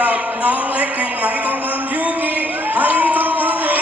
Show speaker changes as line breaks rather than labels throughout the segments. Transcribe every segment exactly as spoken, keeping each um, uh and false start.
กับน้องเล็กแห่งไหทองคำยูกิไหทองคำ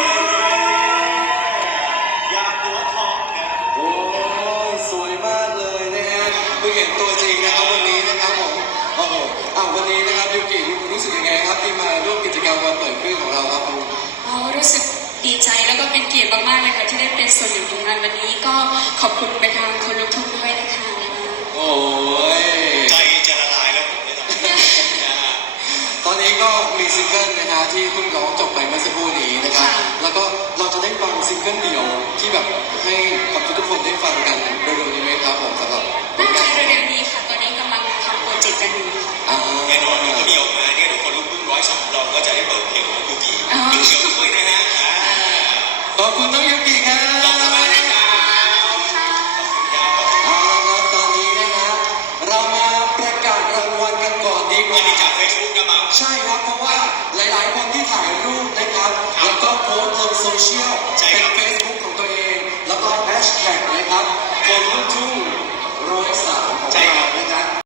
อยากตัวทองกัน
โอ้ยสวยมากเลยนะฮะเพิ่งเห็นตัวจริงนะครับวันนี้นะครับผมโอ้โหอ้าววันนี้นะครับยูกิรู้สึกยังไงครับที่มาร่วมกิจกรรมวันเปิดคลื่นของเราครับคุณ
อ๋อรู้สึกดีใจแล้วก็เป็นเกียรติมากๆเลยค่ะที่ได้เป็นส่วนหนึ่งของงานวันนี้ก็ขอบคุณไปทางคนลูกทุ่งด้วยนะคะ
โอ้ย
ใจจะละลายแล้วผมเนี่ย
ตอนนี้ก็มีซิงเกิลนะฮะที่เพิ่งร้องจบไปเมื่อสักครู่นี้นะครับแล้วก็เราจะได้ฟังซิงเกิลเดี่ยวที่แบบให้กับทุกๆคนได้ฟังกันเร็วๆนี้ไหมครับผมสำหรับ
น่าจะเร็วๆนี้ค่ะตอนนี้กำลังทำโปรเจกต์กันอยู่ค่ะ
แน่นอนมันก็มีออกมาเนี่ยทุกคนลูกทุ่งร้อยสองเราก็จะได้เปิดเพลงของยูกิยูกิด้วยนะฮะ
ขอบคุณน้องยูกิครับ
ขอบคุณมากนะครับ
เอาละครับตอนนี้นะครับเรามาประกาศรางวัลกันก่อนดีกว่า
อันนี้จากเฟซบุ๊กนะมั้ง
ใช่ครับเพราะว่าหลายๆคนที่ถ่ายรูปนะครับแล้วก็โพสต์ลงโซเชียล